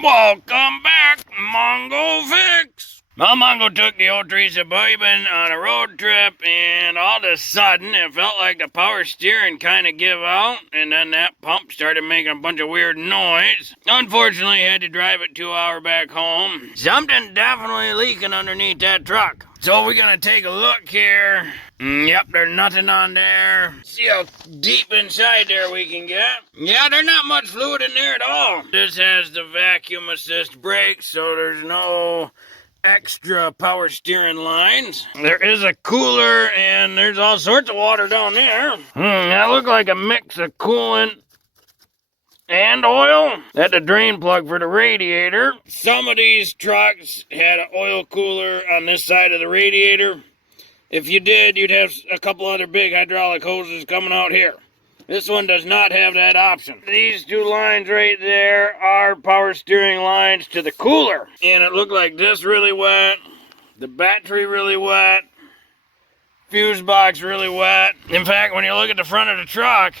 Welcome back, Mongo Fix. Well, Mongo took the 03 Suburban on a road trip, and all of a sudden, it felt like the power steering kind of give out, and then that pump started making a bunch of weird noise. Unfortunately, I had to drive it 2 hours back home. Something definitely leaking underneath that truck. So we're gonna take a look here. Yep, there's nothing on there. See how deep inside there we can get. Yeah, there's not much fluid in there at all. This has the vacuum assist brakes, so there's no extra power steering lines. There is a cooler, and there's all sorts of water down there. That looked like a mix of coolant and oil. That's the drain plug for the radiator. Some of these trucks had an oil cooler on this side of the radiator. If you did, you'd have a couple other big hydraulic hoses coming out here. This one does not have that option. These two lines right there are power steering lines to the cooler. And it looked like this really wet, the battery really wet, fuse box really wet. In fact, when you look at the front of the truck,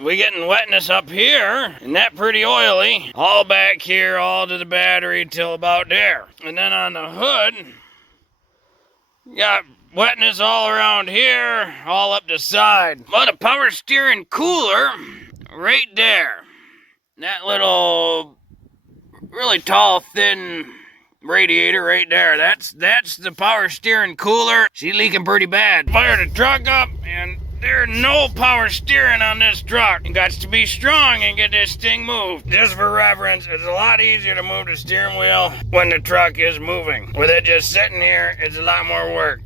we're getting wetness up here, and that pretty oily. All back here, all to the battery till about there. And then on the hood, you got wetness all around here, all up the side. Well, the power steering cooler, right there. That little, really tall, thin radiator right there. That's the power steering cooler. She's leaking pretty bad. Fire the truck up, and there's no power steering on this truck. You got to be strong and get this thing moved. Just for reference, it's a lot easier to move the steering wheel when the truck is moving. With it just sitting here, it's a lot more work.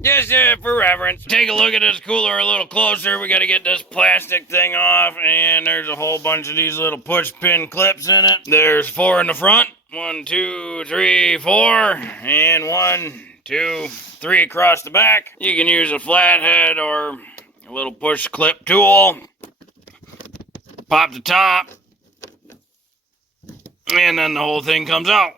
Just for reference. Take a look at this cooler a little closer. We got to get this plastic thing off, and there's a whole bunch of these little push pin clips in it. There's 4 in the front. 1, 2, 3, 4, and 1, 2, 3 across the back. You can use a flathead or a little push clip tool. Pop the top, and then the whole thing comes out.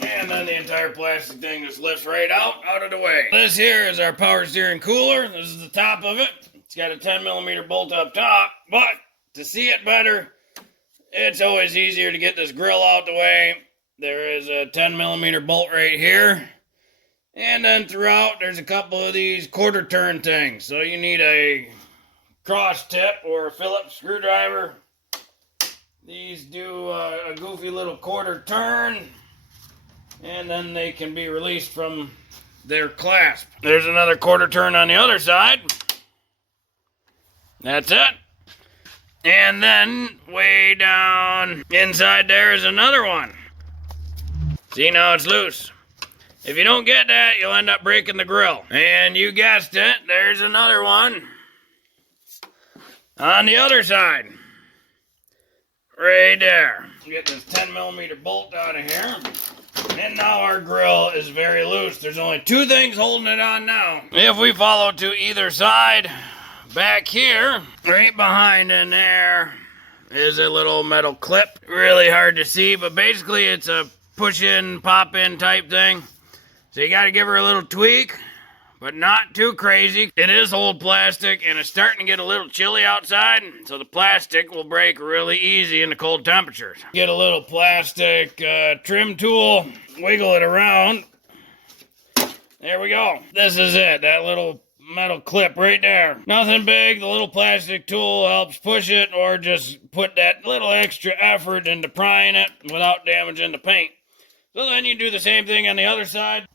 And then the entire plastic thing just lifts right out of the way. This here is our power steering cooler. This is the top of it. It's got a 10mm bolt up top, but to see it better, it's always easier to get this grill out the way. There is a 10mm bolt right here. And then throughout, there's a couple of these quarter turn things. So you need a cross tip or a Phillips screwdriver. These do a goofy little quarter turn, and then they can be released from their clasp. There's another quarter turn on the other side. That's it. And then way down inside there is another one. See, now it's loose. If you don't get that, you'll end up breaking the grill. And you guessed it, there's another one on the other side. Right there. Get this 10mm bolt out of here. And now our grill is very loose. There's only 2 things holding it on now. If we follow to either side, back here, right behind in there, is a little metal clip. Really hard to see, but basically it's a push-in, pop-in type thing. So you got to give her a little tweak, but not too crazy. It is old plastic, and it's starting to get a little chilly outside, so the plastic will break really easy in the cold temperatures. Get a little plastic trim tool, wiggle it around. There we go. This is it, that little metal clip right there. Nothing big. The little plastic tool helps push it, or just put that little extra effort into prying it without damaging the paint. So then you do the same thing on the other side.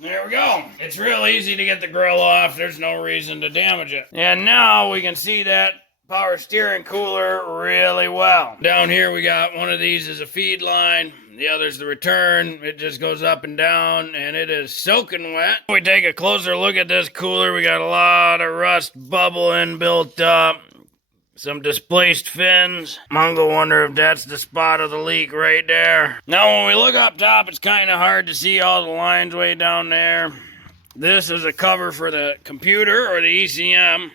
There we go. It's real easy to get the grill off. There's no reason to damage it. And now we can see that power steering cooler really well. Down here we got one of these is a feed line. The other's the return. It just goes up and down, and it is soaking wet. We take a closer look at this cooler. We got a lot of rust bubbling built up. Some displaced fins. Mongo wonder if that's the spot of the leak right there. Now when we look up top, it's kind of hard to see all the lines way down there. This is a cover for the computer or the ECM.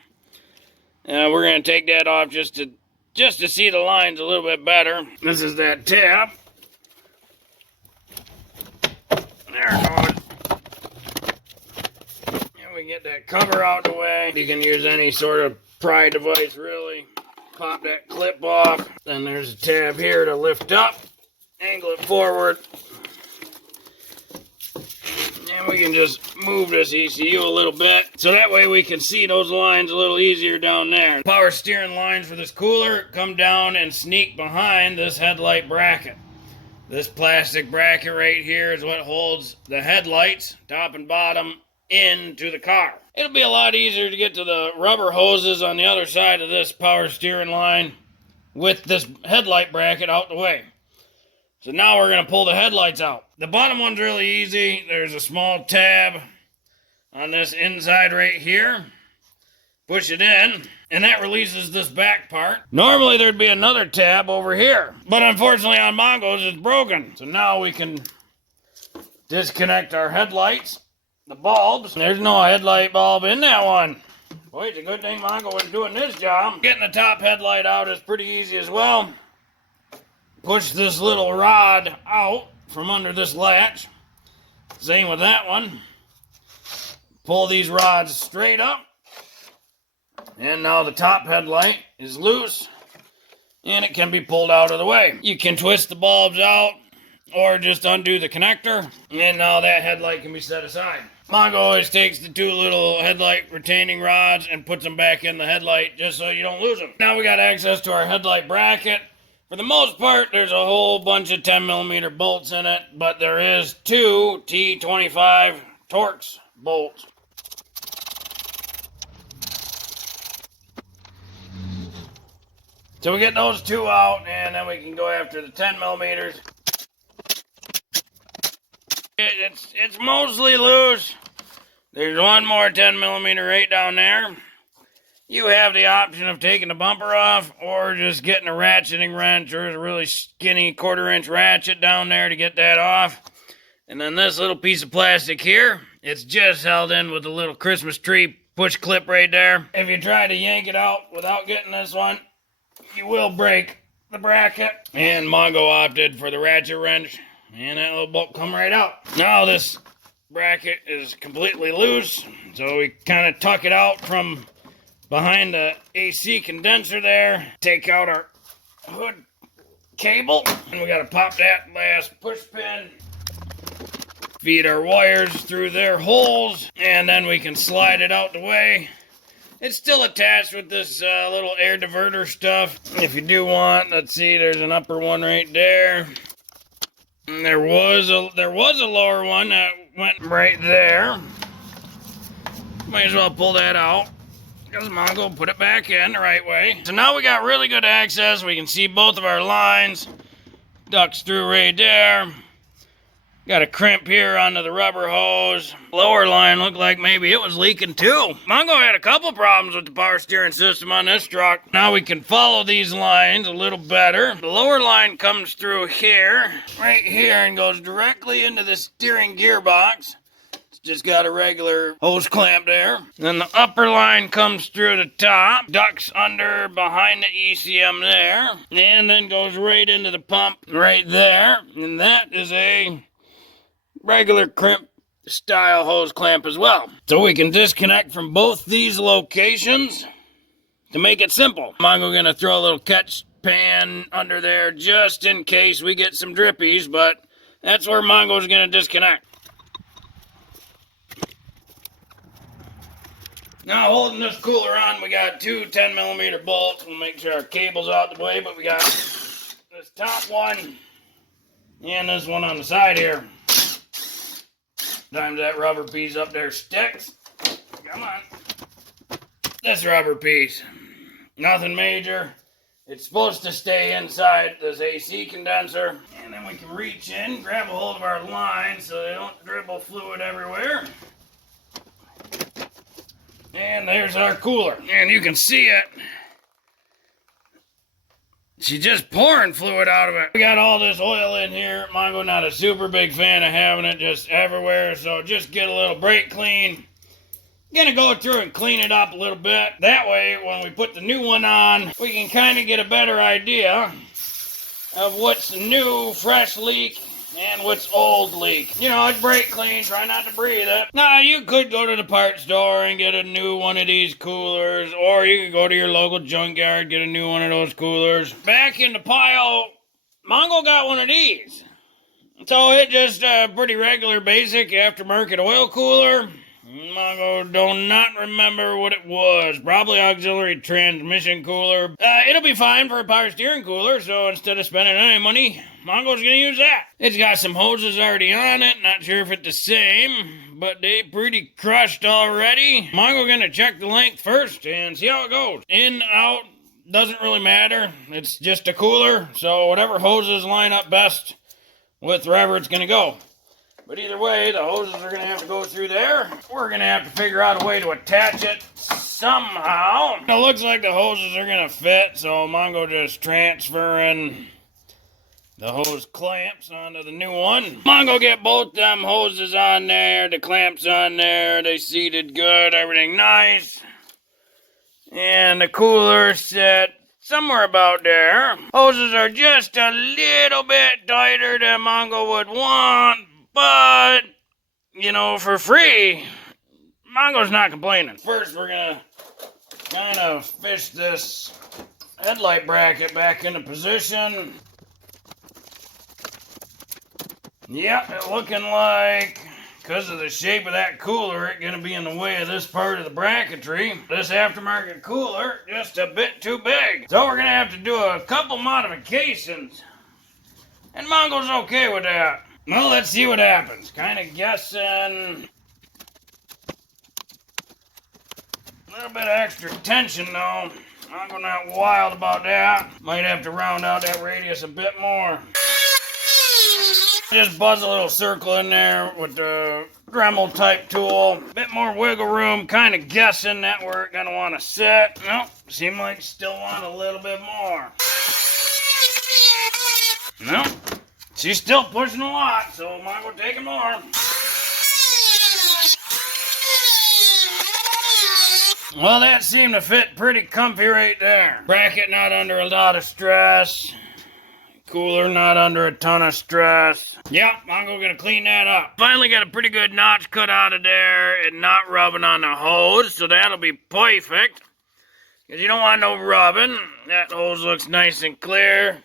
We're going to take that off just to see the lines a little bit better. This is that tab. There it goes. And we get that cover out the way. You can use any sort of pry device really. Pop that clip off. Then there's a tab here to lift up, angle it forward. And we can just move this ECU a little bit, so that way we can see those lines a little easier down there. Power steering lines for this cooler come down and sneak behind this headlight bracket. This plastic bracket right here is what holds the headlights, top and bottom, into the car. It'll be a lot easier to get to the rubber hoses on the other side of this power steering line with this headlight bracket out the way. So now we're going to pull the headlights out. The bottom one's really easy. There's a small tab on this inside right here. Push it in, and that releases this back part. Normally there'd be another tab over here, but unfortunately on Mongo's it's broken. So now we can disconnect our headlights, the bulbs. There's no headlight bulb in that one. Boy, it's a good thing Mongo was doing this job. Getting the top headlight out is pretty easy as well. Push this little rod out from under this latch. Same with that one. Pull these rods straight up. And now the top headlight is loose. And it can be pulled out of the way. You can twist the bulbs out or just undo the connector. And now that headlight can be set aside. Mongo always takes the two little headlight retaining rods and puts them back in the headlight just so you don't lose them. Now we got access to our headlight bracket. For the most part, there's a whole bunch of 10mm bolts in it, but there is two T25 Torx bolts. So we get those two out, and then we can go after the 10mm. It's mostly loose. There's one more 10mm right down there. You have the option of taking the bumper off or just getting a ratcheting wrench or a really skinny 1/4-inch ratchet down there to get that off. And then this little piece of plastic here, it's just held in with a little Christmas tree push clip right there. If you try to yank it out without getting this one, you will break the bracket. And Mongo opted for the ratchet wrench, and that little bolt come right out. Now this bracket is completely loose, so we kind of tuck it out from behind the AC condenser there. Take out our hood cable, and we got to pop that last push pin. Feed our wires through their holes, and then we can slide it out the way. It's still attached with this little air diverter stuff. If you do want, let's see, there's an upper one right there. And there was a lower one that went right there. Might as well pull that out, because Mongo put it back in the right way. So now we got really good access. We can see both of our lines. Ducts through right there. Got a crimp here onto the rubber hose. Lower line looked like maybe it was leaking too. Mongo had a couple problems with the power steering system on this truck. Now we can follow these lines a little better. The lower line comes through here, right here, and goes directly into the steering gearbox. It's just got a regular hose clamp there. Then the upper line comes through the top, ducts under behind the ECM there, and then goes right into the pump right there. And that is a regular crimp style hose clamp as well. So we can disconnect from both these locations to make it simple. Mongo gonna throw a little catch pan under there just in case we get some drippies, but that's where Mongo's gonna disconnect. Now holding this cooler on, we got two 10mm bolts. We'll make sure our cable's out the way, but we got this top one and this one on the side here. Sometimes that rubber piece up there sticks. Come on. This rubber piece. Nothing major. It's supposed to stay inside this AC condenser. And then we can reach in, grab a hold of our line so they don't dribble fluid everywhere. And there's our cooler. And you can see it. She's just pouring fluid out of it. We got all this oil in here. Mongo not a super big fan of having it just everywhere, so just get a little brake clean. Gonna go through and clean it up a little bit. That way, when we put the new one on, we can kind of get a better idea of what's new, fresh leak, and what's old leak. You know, it's brake clean, try not to breathe it. Now, you could go to the parts store and get a new one of these coolers, or you could go to your local junkyard, get a new one of those coolers. Back in the pile, Mongo got one of these. So it's just a pretty regular, basic aftermarket oil cooler. Mongo do not remember what it was. Probably auxiliary transmission cooler. It'll be fine for a power steering cooler, so instead of spending any money, Mongo's gonna use that. It's got some hoses already on it. Not sure if it's the same, but they pretty crushed already. Mongo gonna check the length first and see how it goes. In, out, doesn't really matter. It's just a cooler, so whatever hoses line up best with wherever it's gonna go. But either way, the hoses are going to have to go through there. We're going to have to figure out a way to attach it somehow. It looks like the hoses are going to fit, so Mongo just transferring the hose clamps onto the new one. Mongo get both them hoses on there, the clamps on there. They seated good, everything nice. And the cooler set somewhere about there. Hoses are just a little bit tighter than Mongo would want. But, you know, for free, Mongo's not complaining. First, we're going to kind of fish this headlight bracket back into position. Yep, it looking like, because of the shape of that cooler, it's going to be in the way of this part of the bracketry. This aftermarket cooler, just a bit too big. So we're going to have to do a couple modifications. And Mongo's okay with that. Well, let's see what happens. Kind of guessing a little bit of extra tension, though. I'm not wild about that. Might have to round out that radius a bit more. Just buzz a little circle in there with the Dremel type tool. A bit more wiggle room. Kind of guessing that where it's going to want to sit. Nope. Seem like still want a little bit more. Nope. She's still pushing a lot, so Mongo taking more. Well, that seemed to fit pretty comfy right there. Bracket not under a lot of stress. Cooler not under a ton of stress. Yep, Mongo gonna clean that up. Finally got a pretty good notch cut out of there and not rubbing on the hose, so that'll be perfect. Because you don't want no rubbing. That hose looks nice and clear.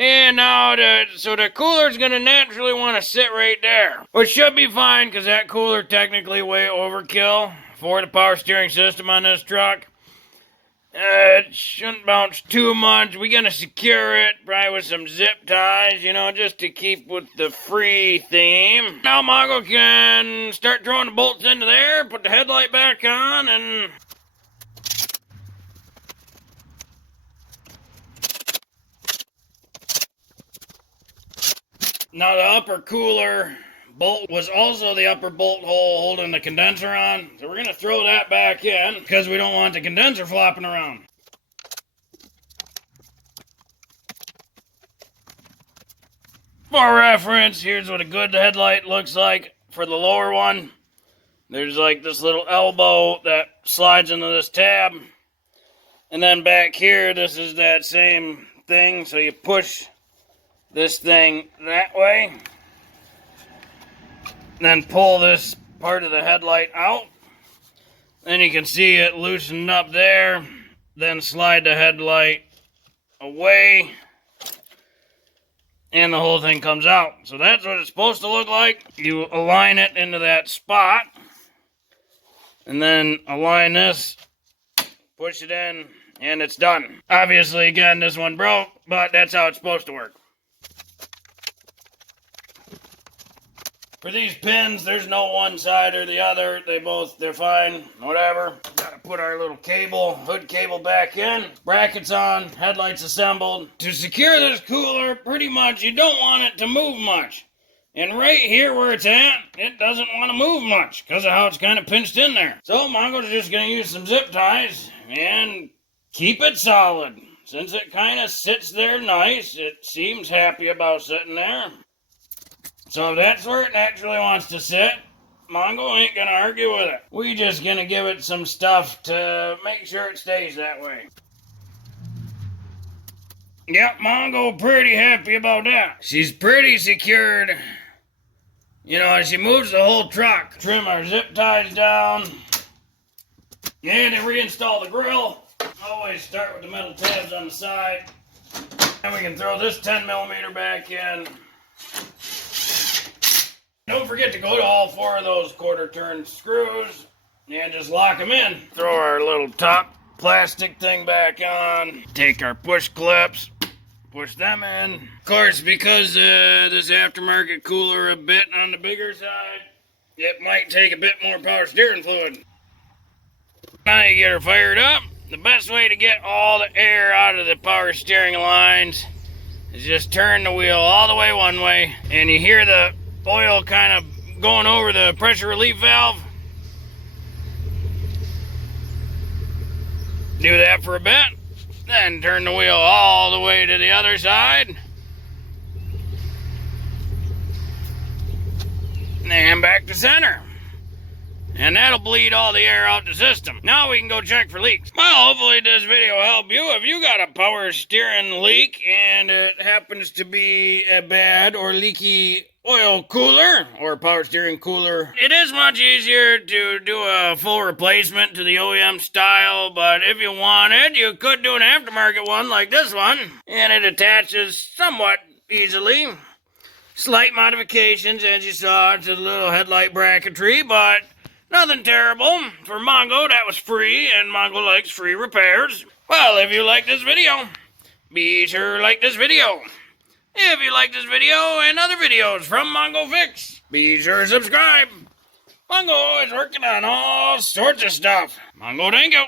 And now, so the cooler's going to naturally want to sit right there. Which should be fine, because that cooler technically way overkill for the power steering system on this truck. It shouldn't bounce too much. We're going to secure it, probably with some zip ties, you know, just to keep with the free theme. Now Mongo can start throwing the bolts into there, put the headlight back on, and... Now the upper cooler bolt was also the upper bolt hole holding the condenser on. So we're going to throw that back in because we don't want the condenser flopping around. For reference, here's what a good headlight looks like for the lower one. There's like this little elbow that slides into this tab. And then back here, this is that same thing. So you push this thing that way, then pull this part of the headlight out, then you can see it loosened up there, then slide the headlight away, and the whole thing comes out. So that's what it's supposed to look like. You align it into that spot, and then align this, push it in, and it's done. Obviously, again, this one broke, but that's how it's supposed to work. For these pins, there's no one side or the other. They're fine, whatever. Gotta put our little cable, hood cable back in. Brackets on, headlights assembled. To secure this cooler, pretty much you don't want it to move much. And right here where it's at, it doesn't want to move much because of how it's kind of pinched in there. So Mongo's just gonna use some zip ties and keep it solid. Since it kind of sits there nice, it seems happy about sitting there. So that's where it naturally wants to sit. Mongo ain't gonna argue with it. We just gonna give it some stuff to make sure it stays that way. Yep, Mongo pretty happy about that. She's pretty secured. You know, as she moves the whole truck. Trim our zip ties down. And to reinstall the grill, always start with the metal tabs on the side. And we can throw this 10mm back in. Don't forget to go to all 4 of those quarter-turn screws and just lock them in. Throw our little top plastic thing back on. Take our push clips, push them in. Of course, because this aftermarket cooler a bit on the bigger side, it might take a bit more power steering fluid. Now you get her fired up. The best way to get all the air out of the power steering lines is just turn the wheel all the way one way, and you hear the oil kind of going over the pressure relief valve. Do that for a bit, then turn the wheel all the way to the other side, and back to center. And that'll bleed all the air out the system. Now we can go check for leaks. Well, hopefully this video will help you. If you got a power steering leak and it happens to be a bad or leaky oil cooler or power steering cooler, it is much easier to do a full replacement to the OEM style, but if you wanted, you could do an aftermarket one like this one, and it attaches somewhat easily. Slight modifications, as you saw, to the little headlight bracketry, but nothing terrible. For Mongo, that was free, and Mongo likes free repairs. Well, if you like this video, be sure to like this video. If you like this video and other videos from Mongo Fix, be sure to subscribe. Mongo is working on all sorts of stuff. Mongo, thank you.